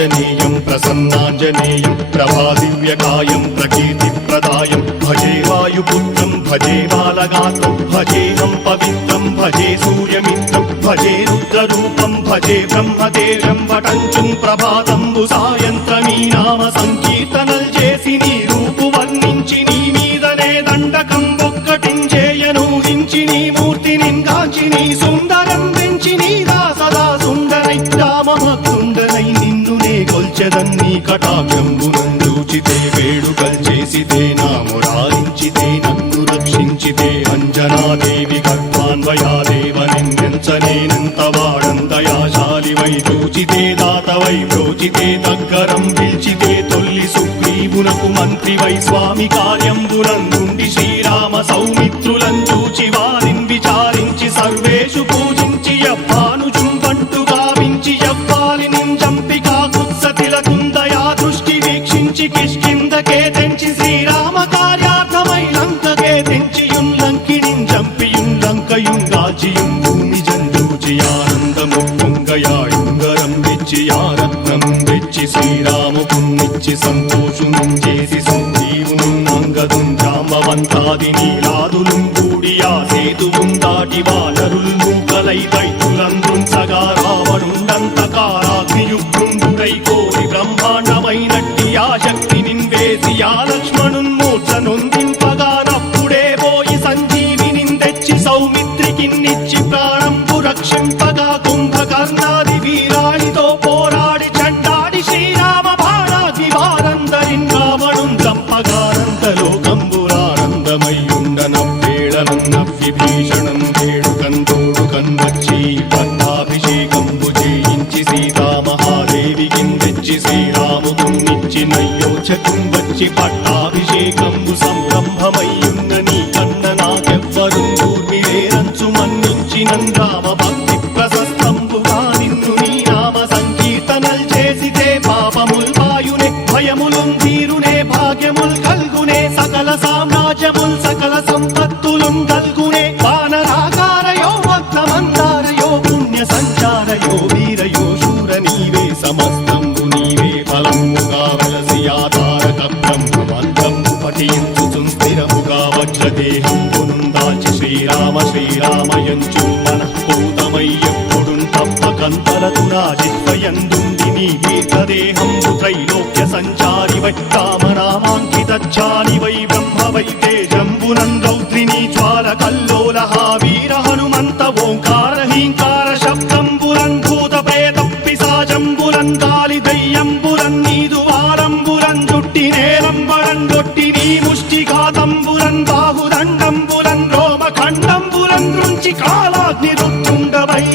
ఆంజనేయం ప్రసన్నాంజనేయం ప్రభాదివ్యకాయం ప్రకీర్తిప్రదాయం భజే వాయుపుత్రం భజే బాలగాత్రం భజేహం పవిత్రం భజే సూర్యమిత్రం భజే రుద్రరూపం భజే బ్రహ్మదేవం వటంచుం ప్రభాతంబు సాయంత్రమీ నామ సంకీర్తనల్ చేసి నీ రూపు వర్ణించి నీ మీదనే దండకం ఒక్కటించేయనూహించి నీ మూర్తిని గాంచి నీ సుందరం పెంచి నీ సదా సుందరై రామభక్తుండనై నిన్నునే కొల్చెదన్ని కటాక్షంబునందూచితే వేడుకల్ చేసితే నా మురారించితే నన్ను రక్షించితే అంజనాదేవి గర్భాన్వయాదేవనిందించనేనంత వాడంతయాశాలివై చూచితే దాతవై ప్రోచితే దగ్గరం పిలిచితే తొల్లి సుగ్రీవునకు మంత్రివై స్వామి కార్యంబునందుండి శ్రీరామ సౌమిత్రులను చూచి వారిని విచారించి సర్వేషు పూజించి యవ్వాను చుంబంటు గావించి యవ్వాలిని చంపి కాకుత్సతిలకుందయా దృష్టి వీక్షించి కిష్కిందకే తెంచి శ్రీరామ కార్యార్థమై లంకకే తెంచియుం లంకిణిం చంపియుం లంకయుం గాచియుం భూమి జందూచి ఆనందము పొంగయాయుంగరం వెచ్చి ఆరత్నం వెచ్చి శ్రీరాముకున్నిచ్చి సంతోషునం చేసి సంజీవును అంగదుం జాంబవంతాది నీలాదులు కూడి ఆ సేతువుం దాటి వానరుల్ మూకలై దైత్యులందుంచగా రావణుండంతకారాగ్నియుగ్రుండుడై కోరి బ్రహ్మాండమైనట్టి ఆ శక్తి నిన్వేసి ఆ లక్ష్మణున్ మూర్ఛ నొందింపగానప్పుడే పోయి సంజీవిని తెచ్చి సౌమిత్రికిన్నిచ్చి ప్రాణంబు రక్షింపగా కుంభకర్ణాది వీరాణితో పోరాడి చండాడి శ్రీరామ బాణాగ్ని వారందరిన్ రావణుం చంపగానంతలోకంబురానందమయ్యుండనవ్వేళనన్నవ్విభీషణం వేడుకందోడుకన్ వచ్చి పట్టాభిషేకంబు చేయించి సీతామహాదేవికిన్ తెచ్చి శ్రీరాముకున్నిచ్చి నయ్యోచకుం వచ్చి పట్టాభిషేకంబు సంరంభమయ్యున్న నీ కన్న నాకెవ్వరు దూర్మిలేరంచు మన్నించినన్ రామ భక్తి ప్రశస్తంబుగా నిన్ను నీ నామ సంకీర్తనల్ చేసితే పాపముల్ వాయునే భయములుం తీరునే భాగ్యముల్ కల్గునే సకల సామ్రాజ్యముల్ సకల సంపత్తులుం కల్గునే వానరాకారయో భక్తమందారయో పుణ్య సంచారయో వీరయో శూర నీవే సమస్తంబు నీవే ఫలముగా వెలసి ఆధారక బ్రహ్మమంత్రంబు పఠించుచుం స్థిరముగా వజ్రదేహంబునుం దాచి శ్రీరామ శ్రీరామయంచు మనఃపూతమై ఎప్పుడుం తప్పకంతలతు రాజిత్వయందుండి నీ దీర్ఘదేహంబు త్రైలోక్య సంచారివై రామనామాంకితచ్చానివై బ్రహ్మవై తేజంబునం రౌద్రిణీ జ్వాల కల్లోల వీర హనుమంత ఓంకార హీంకార శబ్దంబురం భూత ప్రేత పిశాచంబురం కాలి దయ్యంబురం నీదు వారంబురం జుట్టి నేలంబరం గొట్టి నీ ముష్టిఘాతంబురం బాహుదండంబురం రోమఖండంబురం దృంచి కాలాగ్ని రుత్తుండవై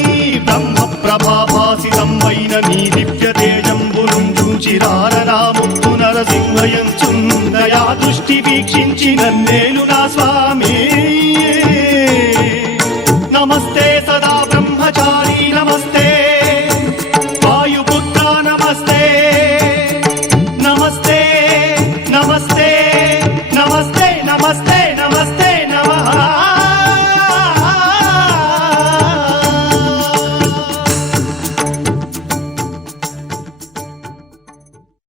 బ్రహ్మ ప్రభాభాసితంబైన నీ దివ్య తేజంబురం చూచిరారనాముత్తు నరసింహయంచుందయా దృష్టి వీక్షించి నన్నేలు నా స్వామి